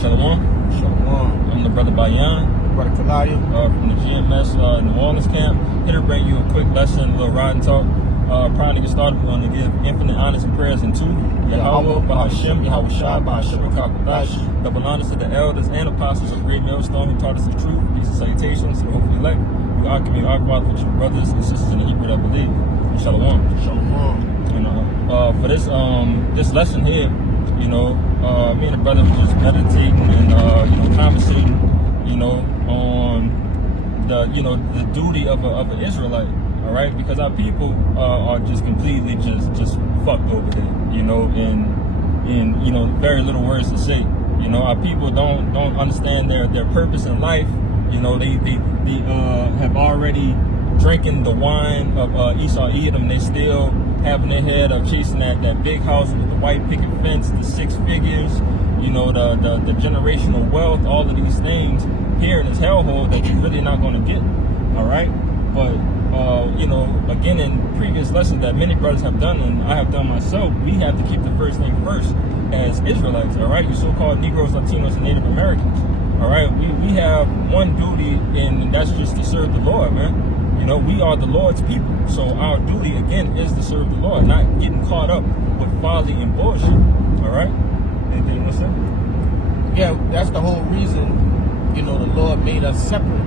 Shalom. Shalom. I'm the brother Bayan. Brother Kaladia. From the GMS New Orleans camp. Here to bring you a quick lesson, a little ride and talk. Prior to get started, we're going to give infinite honors and prayers into Yahweh, Bahashem, Yahweh Shai, Bahashem, Kakadash. Double honors to the elders and apostles of Great Millstone who taught us the truth. These are salutations to the hopefully elect. We are coming with your brothers and sisters in the Hebrew that believe. Shalom. Shalom. For this lesson here, me and the brother were just meditating and conversating, on the duty of an Israelite, all right? Because our people are just completely just fucked over there, in very little words to say. Our people don't understand their purpose in life. They have already drinking the wine of Esau Edom. They still having their head of chasing that big house with the white picket fence, the 6 figures, the generational wealth, all of these things here in this hellhole that you're really not going to get, all right? But, again, in previous lessons that many brothers have done, and I have done myself, we have to keep the first thing first as Israelites, all right? You so-called Negroes, Latinos, and Native Americans, all right? We have one duty, and that's just to serve the Lord, man. We are the Lord's people. So our duty, again, is to serve the Lord, not getting caught up with folly and bullshit. All right? Anything you want to say? Yeah, that's the whole reason, the Lord made us separate.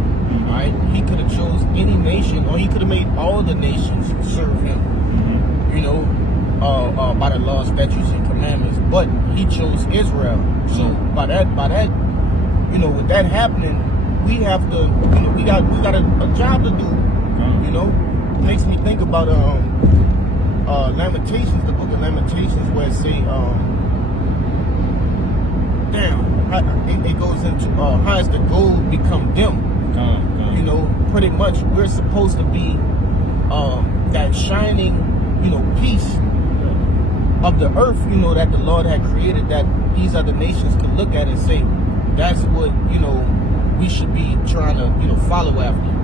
All right? He could have chose any nation, or he could have made all the nations serve him, by the law, statutes, and commandments. But he chose Israel. So by that, with that happening, we have to, we got a job to do. Makes me think about Lamentations, the book of Lamentations, where it say, it goes into how has the gold become dim. Pretty much we're supposed to be that shining, piece of the earth, that the Lord had created, that these other nations could look at and say, that's what, we should be trying to, follow after.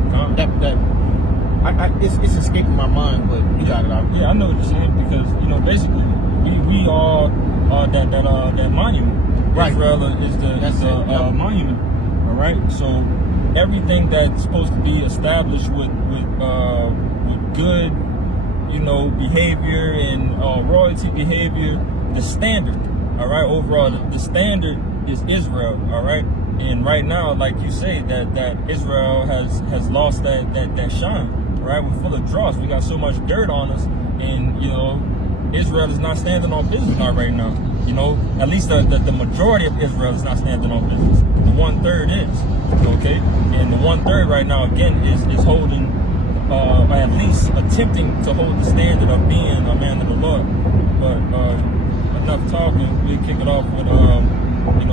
It's escaping my mind, but you got it out. Yeah, I know what you're saying, because basically we are that monument. Right. Israel is the monument. All right. So everything that's supposed to be established with good, behavior and royalty behavior, the standard. All right. Overall, the standard is Israel. All right. And right now, like you say, that Israel has lost that shine. Right, we're full of dross. We got so much dirt on us, and Israel is not standing on business right now. At least the majority of Israel is not standing on business. The 1/3 is, okay, and the 1/3 right now again is holding, or at least attempting to hold the standard of being a man of the Lord. But enough talking. We kick it off with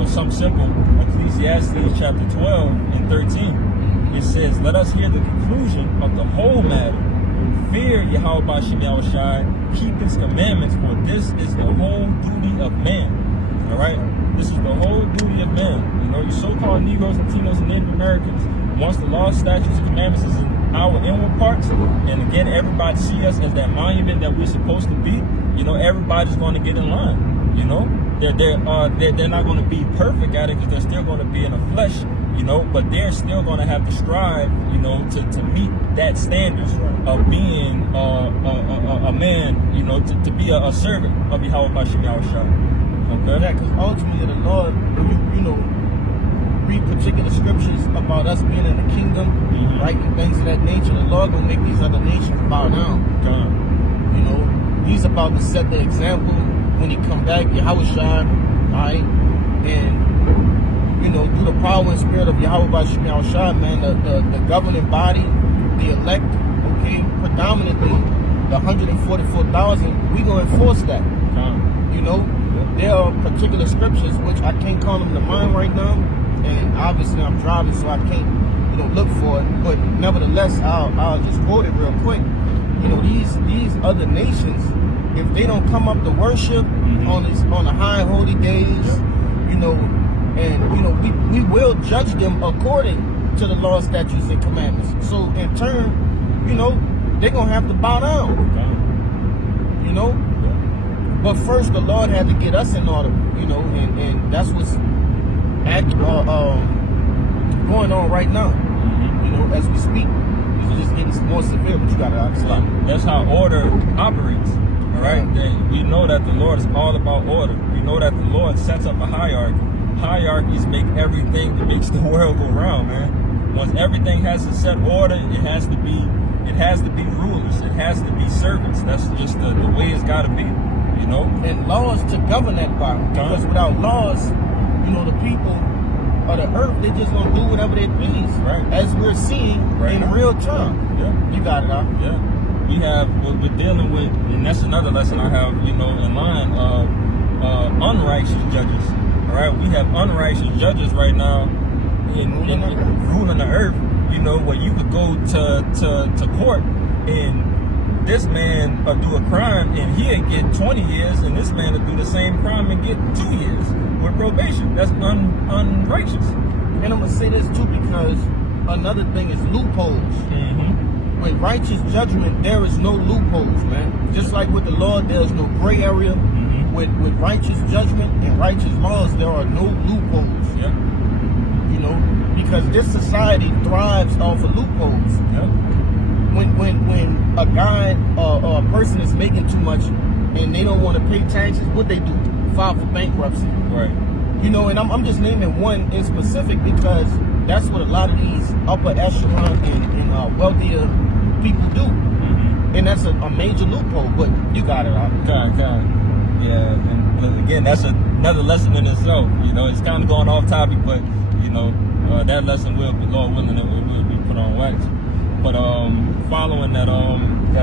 something simple. Ecclesiastes chapter 12 and 13. It says, let us hear the conclusion of the whole matter. Fear Yahweh Bahashem Yahweh Shai, keep his commandments, for this is the whole duty of man. All right? This is the whole duty of man. You so-called Negroes, Latinos, and Native Americans, once the law, statutes, and commandments is in our inward parts, and again, everybody see us as that monument that we're supposed to be, everybody's going to get in line. They're not going to be perfect at it, because they're still going to be in the flesh, but they're still going to have to strive, to meet that standards of being a man, to be a servant of Yahweh Bahashem Yahweh Shai. Okay? Yeah, because ultimately the Lord, read particular scriptures about us being in the kingdom, right, and things of that nature. The Lord gonna make these other nations bow down. He's about to set the example when he come back, Yahweh Shai, all right, and through the power and spirit of Yahweh Bahashem Yahweh Shai, man, the governing body, the elect, okay, predominantly the 144,000, we gonna enforce that. There are particular scriptures which I can't call them to mind right now, and obviously I'm driving, so I can't, look for it. But nevertheless, I'll just quote it real quick. These other nations, if they don't come up to worship on the high and holy days, and we will judge them according to the law, statutes, and commandments. So in turn, they're gonna have to bow down. But first, the Lord had to get us in order, and that's what's going on right now. You know, as we speak, it's just getting more severe. But you gotta understand. That's how order operates. All right. We know that the Lord is all about order. We know that the Lord sets up a hierarchy. Hierarchies make everything that makes the world go round, man. Once everything has a set order, it has to be rulers. It has to be servants. That's just the way it's got to be. You know. And laws to govern that by. Because without laws, you know, the people of the earth, they just gonna do whatever they please. Right. As we're seeing in real time. Yeah. You got it out. Yeah. We're dealing with, and that's another lesson I have, you know, in line of unrighteous judges. All right. We have unrighteous judges right now in ruling the earth. You know, where you could go to court and this man do a crime and he'd get 20 years, and this man would do the same crime and get 2 years with probation. That's unrighteous. And I'm gonna say this too, because another thing is loopholes. With righteous judgment, there is no loopholes, man. Just like with the law, there's no gray area. With righteous judgment and righteous laws, there are no loopholes. Yep. You know, because this society thrives off of loopholes. Yep. When a guy or a person is making too much and they don't want to pay taxes, what they do? File for bankruptcy. Right. You know, and I'm just naming one in specific because that's what a lot of these upper echelon and wealthier people do. And that's a major loophole, but you got it out. Yeah, and again, that's another lesson in itself. You know, it's kind of going off topic, but you know, that lesson will be, Lord willing, it will be put on wax. But following that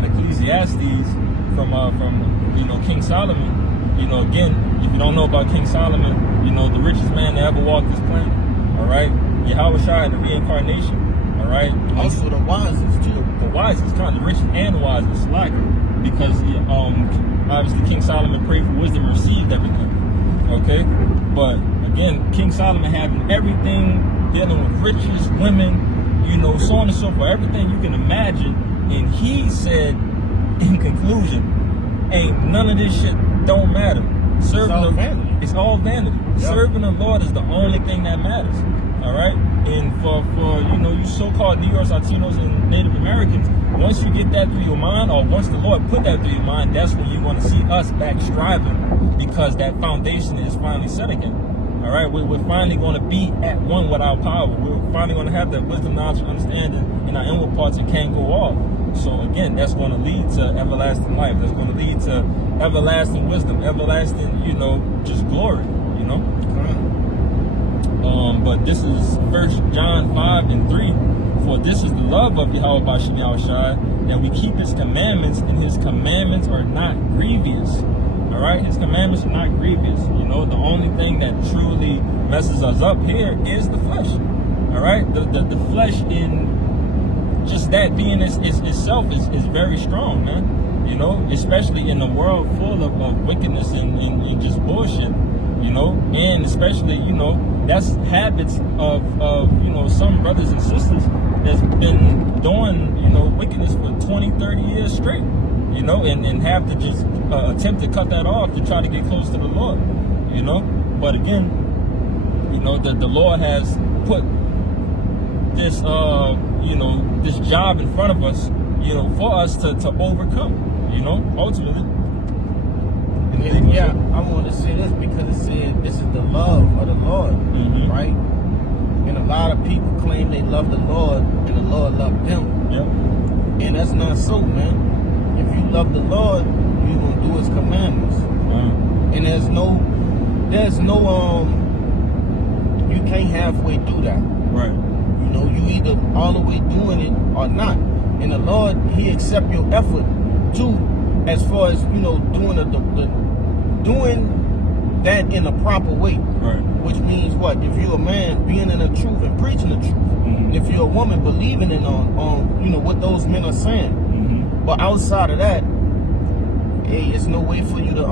Ecclesiastes from you know, King Solomon. You know, again, if you don't know about King Solomon, you know, the richest man to ever walk this planet. All right, Yahweh Shai and the reincarnation. All right, also the wisest too. The wisest, kind of rich and wisest, slacker, because obviously King Solomon prayed for wisdom and received everything. Okay, but again, King Solomon having everything, dealing with riches, women, you know, so on and so forth, everything you can imagine. And he said, in conclusion, ain't none of this shit don't matter. It's all vanity. Yep. Serving the Lord is the only thing that matters. All right, and for you know, you so-called Negroes, Latinos, and Native Americans, once you get that through your mind, or once the Lord put that through your mind, that's when you're going to see us back striving, because that foundation is finally set again. All right, we're finally going to be at one with our power. We're finally going to have that wisdom, knowledge, and understanding in our inward parts and can't go off. So again, that's going to lead to everlasting life. That's going to lead to everlasting wisdom, everlasting, you know, just glory, you know. But this is 1 John 5:3. For this is the love of Yahweh Bashim Yahushai, that we keep his commandments, and his commandments are not grievous. All right, his commandments are not grievous. You know, the only thing that truly messes us up here is the flesh. All right, the flesh, in just that being itself is very strong, man. You know, especially in a world full of wickedness and just bullshit. You know, and especially, you know, that's habits of you know, some brothers and sisters that's been doing, you know, wickedness for 20, 30 years straight. You know, and have to just attempt to cut that off to try to get close to the Lord. You know, but again, you know, the Lord has put this you know, this job in front of us, you know, for us to overcome, you know, ultimately. And yeah, I want to say this because it said this is the love of the Lord, right? And a lot of people claim they love the Lord and the Lord loved them. Yep. And that's not so, man. If you love the Lord, you're going to do his commandments. And there's no, you can't halfway do that. Right. You know, you either all the way doing it or not. And the Lord, he accept your effort too, as far as, you know, doing that in a proper way. Right. Which means what? If you're a man, being in the truth and preaching the truth. If you're a woman, believing in on you know, what those men are saying. But outside of that, hey, it's no way for you to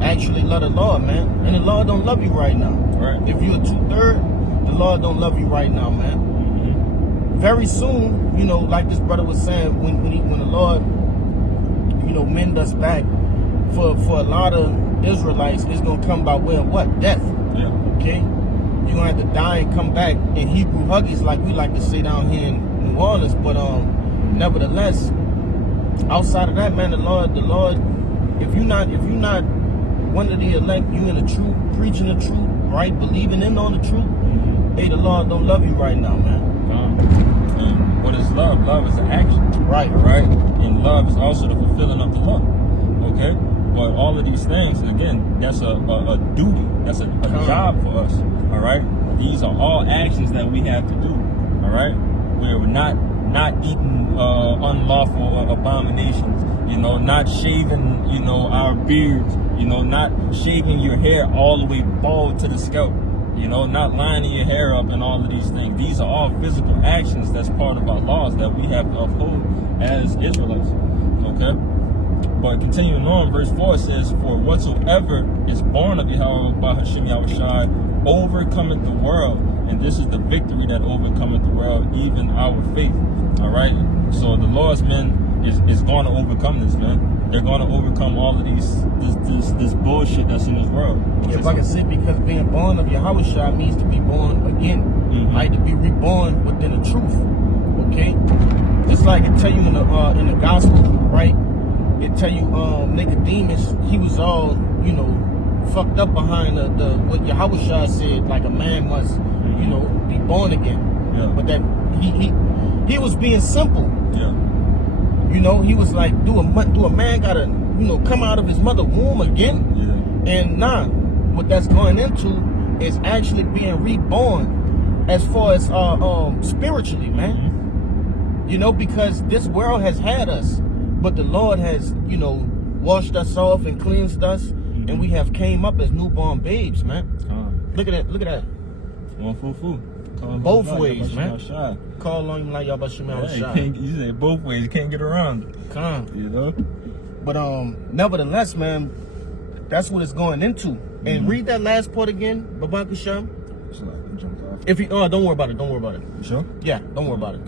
actually love the Lord, man. And the Lord don't love you right now. Right. If you're 2/3, the Lord don't love you right now, man. Very soon, you know, like this brother was saying, when the Lord, you know, mend us back, for a lot of Israelites, it's gonna come by way of what? Death. Yeah. Okay. you're gonna have to die and come back in Hebrew huggies, like we like to say down here in New Orleans. But nevertheless, outside of that, man, the Lord, if you're not one of the elect, you in the truth, preaching the truth, right, believing in on the truth, hey, the Lord don't love you right now, man. And what is love? Love is an action. Right. All right. And love is also the fulfilling of the law. Okay. But all of these things, again, that's a duty. That's a job for us. All right. These are all actions that we have to do. All right. Where we're not eating unlawful abominations. You know, not shaving, you know, our beards. You know, not shaving your hair all the way bald to the scalp. You know, not lining your hair up and all of these things. These are all physical actions that's part of our laws that we have to uphold as Israelites. Okay? But continuing on, verse 4 says, for whatsoever is born of Yahweh by Hashem Yahushai overcometh the world. And this is the victory that overcometh the world, even our faith. All right? So the Lord's men is going to overcome this, man. They're going to overcome all of this bullshit that's in this world. If I can say, because being born of Yahushua means to be born again, right? To be reborn within the truth. Okay, just like it tell you in the gospel, right? It tell you Nicodemus, he was all, you know, fucked up behind the what Yahushua said, like a man must, you know, be born again. Yeah. But that he was being simple. Yeah. You know, he was like, do a man gotta, you know, come out of his mother womb again? Yeah. And what that's going into is actually being reborn as far as spiritually, man. You know, because this world has had us, but the Lord has, you know, washed us off and cleansed us, and we have came up as newborn babes, man. Look at that. One full. Both ways, man. Call on him like y'all about you say both ways. You can't get around it. You know? But nevertheless, man, that's what it's going into. And read that last part again, Babak Hisham. If you don't worry about it. Don't worry about it. You sure? Yeah, don't worry about it.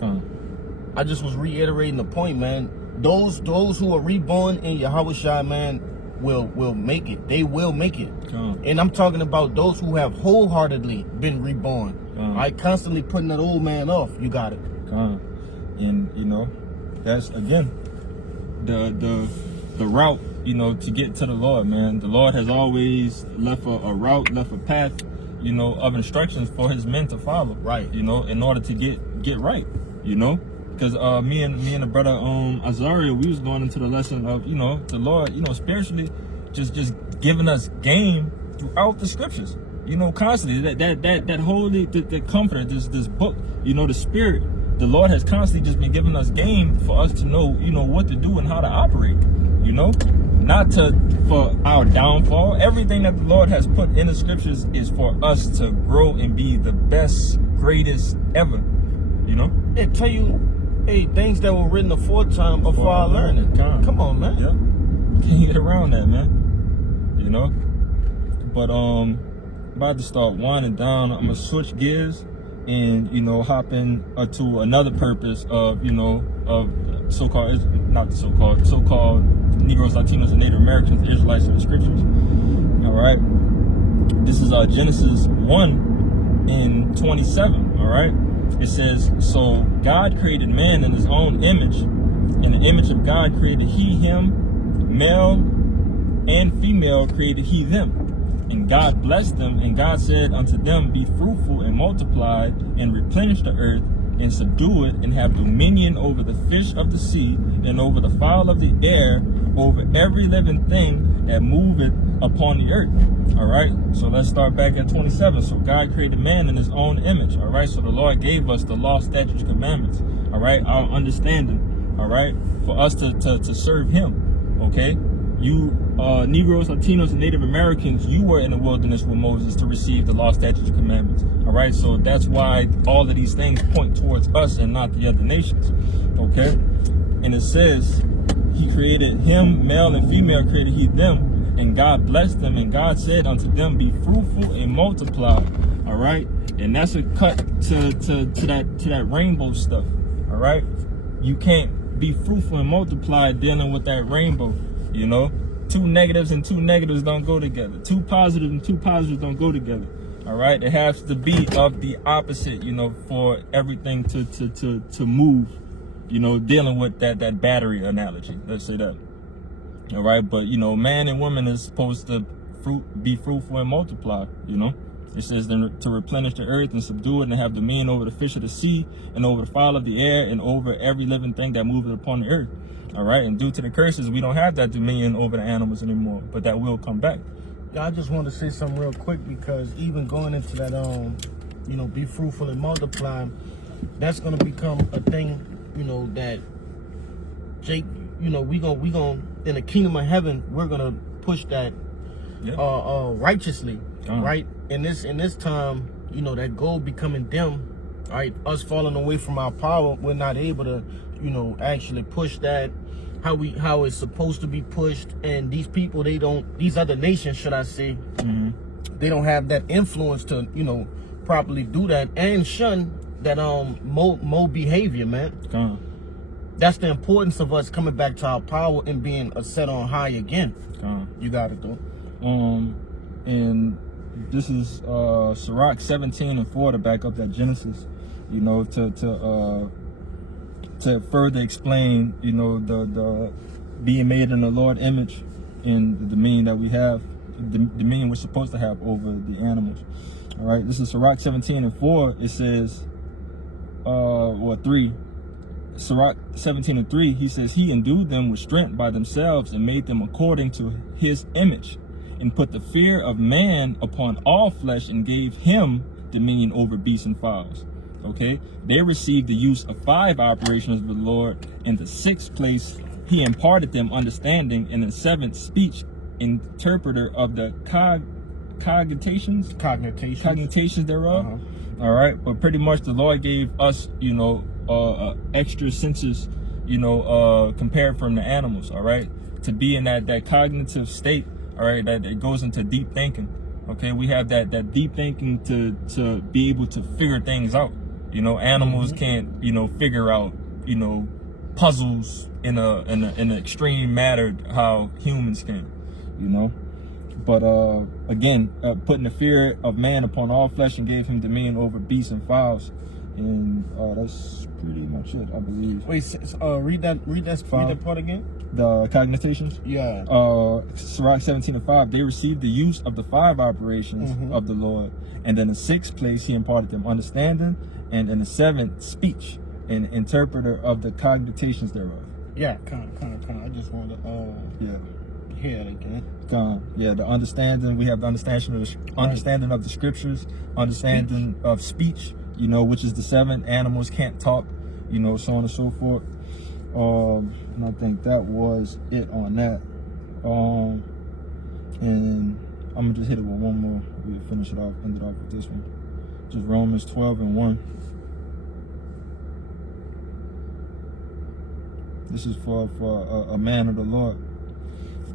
I just was reiterating the point, man. Those who are reborn in Yahushua, man, will make it. They will make it. And I'm talking about those who have wholeheartedly been reborn. I constantly putting that old man off. You got it. And you know, that's again the route, you know, to get to the Lord, man. The Lord has always left a route, left a path, you know, of instructions for his men to follow. Right. You know, in order to get right. You know, because me and the brother Azaria, we was going into the lesson of, you know, the Lord, you know, spiritually just giving us game throughout the scriptures. You know, constantly that holy, the comforter, this book, you know, the spirit, the Lord has constantly just been giving us game for us to know, you know, what to do and how to operate, you know, not for our downfall. Everything that the Lord has put in the scriptures is for us to grow and be the best, greatest ever, you know. It tell you, hey, things that were written aforetime before our learning. Come on, man. Yeah. Can't get around that, man. You know. But about to start winding down. I'm gonna switch gears and, you know, hop in to another purpose of, you know, of so-called Negroes, Latinos, and Native Americans, Israelites in the scriptures. All right. This is Genesis 1:27. All right. It says, so God created man in his own image. In the image of God created he him, male and female created he them. And God blessed them, and God said unto them, be fruitful and multiply, and replenish the earth, and subdue it, and have dominion over the fish of the sea, and over the fowl of the air, over every living thing that moveth upon the earth. All right, so let's start back at 27. So God created man in his own image. All right, so the Lord gave us the law, statutes, commandments. All right, our understanding. All right, for us to serve him. Okay, you Negroes, Latinos, and Native Americans, you were in the wilderness with Moses to receive the law, statutes, and commandments. All right, so that's why all of these things point towards us and not the other nations. Okay, and it says he created him, male and female created he them. And God blessed them, and God said unto them, be fruitful and multiply. All right, and that's a cut to that rainbow stuff. All right, you can't be fruitful and multiply dealing with that rainbow. You know, two negatives and two negatives don't go together. Two positives and two positives don't go together. All right, it has to be of the opposite, you know, for everything to move, you know, dealing with that battery analogy. Let's say that. All right, but you know, man and woman is supposed to be fruitful and multiply, you know. It says then to replenish the earth and subdue it and have dominion over the fish of the sea and over the fowl of the air and over every living thing that moveth upon the earth. All right, and due to the curses, we don't have that dominion over the animals anymore, but that will come back. Yeah, I just want to say something real quick, because even going into that, you know, be fruitful and multiply, that's gonna become a thing, you know, that Jake, you know, we gonna in the kingdom of heaven, we're gonna push that righteously, right? In this time, you know, that gold becoming dim, right? Us falling away from our power, we're not able to, you know, actually push that how it's supposed to be pushed. And these people, these other nations, should I say, they don't have that influence to, you know, properly do that and shun that mo behavior, man. That's the importance of us coming back to our power and being set on high again. You got it, though. And this is Sirach 17:4 to back up that Genesis, you know, to further explain, you know, the being made in the Lord image and the dominion that we have, the dominion we're supposed to have over the animals. All right, this is Sirach 17:4. It says, 3. Sirach 17:3, he says, he endued them with strength by themselves and made them according to his image, and put the fear of man upon all flesh and gave him dominion over beasts and fowls. Okay, they received the use of 5 operations of the Lord. In the 6th place, he imparted them understanding. In the 7th, speech, interpreter of the cogitations thereof. All right, but pretty much the Lord gave us, you know, extra senses, you know, compared from the animals. All right, to be in that cognitive state. All right, that it goes into deep thinking. Okay, we have that deep thinking to be able to figure things out. You know, animals can't, you know, figure out, you know, puzzles in an extreme manner how humans can, you know. But again, putting the fear of man upon all flesh and gave him dominion over beasts and fowls. And that's pretty much it, I believe. Wait, read that part again. The cogitations? Yeah. Sirach 17:5, they received the use of the 5 operations of the Lord. And in the 6th place, he imparted them understanding. And in the 7th, speech, and interpreter of the cogitations thereof. Yeah, kind of. I just wanted to hear it again. Yeah, the understanding. We have the understanding of the scriptures, understanding of speech, you know, which is the 7th. Animals can't talk, you know, so on and so forth. And I think that was it on that. And I'm gonna just hit it with one more. We'll finish it off, end it off with this one. Just Romans 12:1. This is for a man of the Lord.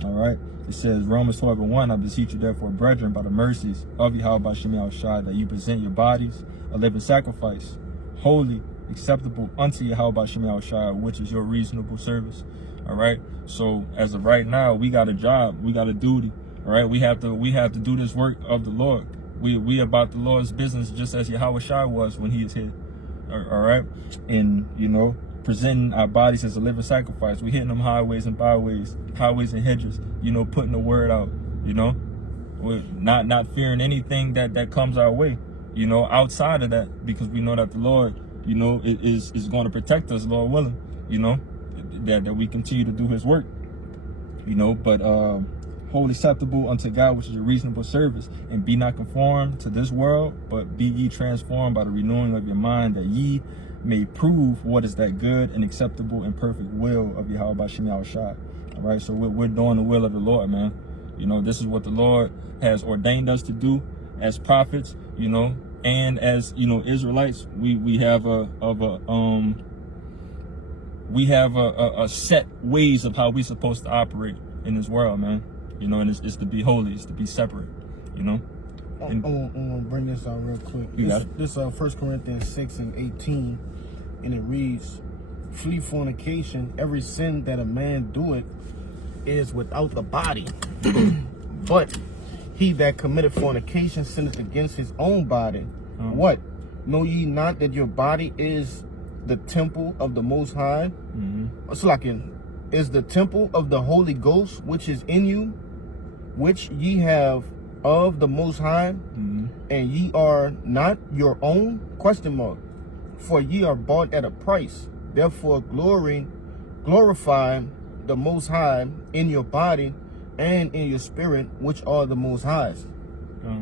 All right. It says, Romans 12:1, I beseech you therefore, brethren, by the mercies of Yahweh B'Shem Yahushua, that you present your bodies a living sacrifice, holy, acceptable unto Yahweh B'Shem Yahushua, which is your reasonable service. All right. So as of right now, we got a job, we got a duty. All right. We have to do this work of the Lord. We about the Lord's business, just as Yahweh Shai was when he is here. All right. And, you know, presenting our bodies as a living sacrifice. We hitting them highways and byways, highways and hedges, you know, putting the word out, you know, we're not fearing anything that comes our way, you know, outside of that, because we know that the Lord, you know, is going to protect us, Lord willing, you know, that we continue to do his work, you know, but wholly acceptable unto God, which is a reasonable service. And be not conformed to this world, but be ye transformed by the renewing of your mind, that ye may prove what is that good and acceptable and perfect will of Yahweh B'Shem Yahushua. All right, so we're doing the will of the Lord, man. You know, this is what the Lord has ordained us to do as prophets, you know, and as, you know, Israelites. We have a set ways of how we're supposed to operate in this world, man. You know, and it's to be holy, it's to be separate, you know. I'm gonna bring this out real quick. This 1 Corinthians 6:18, and it reads, flee fornication. Every sin that a man doeth is without the body, but he that committed fornication sinneth against his own body. What? Know ye not that your body is the temple of the Most High? It's like is the temple of the Holy Ghost, which is in you, which ye have of the Most High, and ye are not your own? Question mark. For ye are bought at a price. Therefore glorify the Most High in your body and in your spirit, which are the Most High's.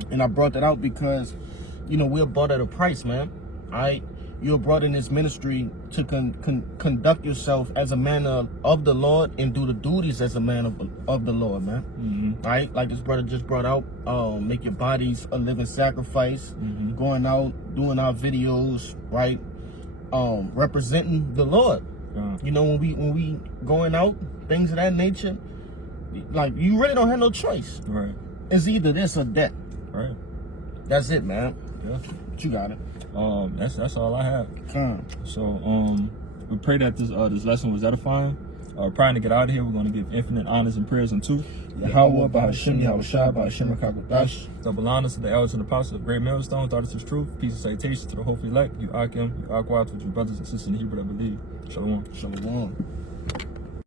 And I brought that out because, you know, we're bought at a price, man. You're brought in this ministry to conduct yourself as a man of the Lord and do the duties as a man of the Lord, man. Right? Like this brother just brought out, make your bodies a living sacrifice, going out, doing our videos, right? Representing the Lord. You know, when we going out, things of that nature, like you really don't have no choice. Right. It's either this or that. Right. That's it, man. Yeah. You got it. That's all I have. So we pray that this lesson was edifying. Prior to get out of here, we're going to give infinite honors and prayers unto Yahweh, Bahashim, Yahushua, Bahashim, Hakadash. double honors to the elders and apostles of Great Millstone, daughters of truth, peace and salutation to the hopefully elect, you Akim, you Aquat, with your brothers and sisters in Hebrew that believe. Shalom. Shalom.